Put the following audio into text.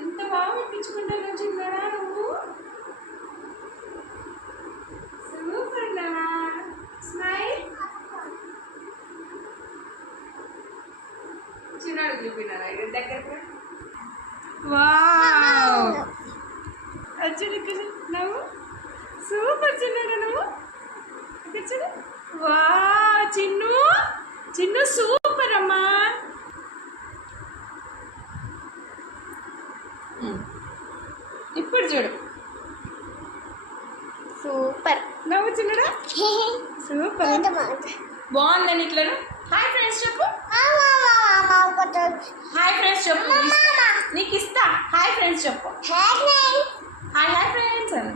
ఎంత బాగా పెట్టించుకుంటావు చిన్నడా నువ్వు. సూపర్ నా స్మైల్. చిన్నాడు చూపినారా దగ్గర. వావ్ అచ్చుడు నువ్వు సూపర్ చిన్నాడు నువ్వు. చూడు వా చిన్ను చిన్ను సూపర్ అమ్మా. ఇప్పుడు చూడు సూపర్ నవ్వు చిన్నడా. సూపర్ బాగుందని ఇట్లా. హాయ్ ఫ్రెండ్స్ చెప్పు. హాయ్ ఫ్రెండ్స్ చెప్పు. నీకు ఇస్తా. హాయ్ ఫ్రెండ్స్ చెప్పు. హాయ్ హాయ్ ఫ్రెండ్స్ అని.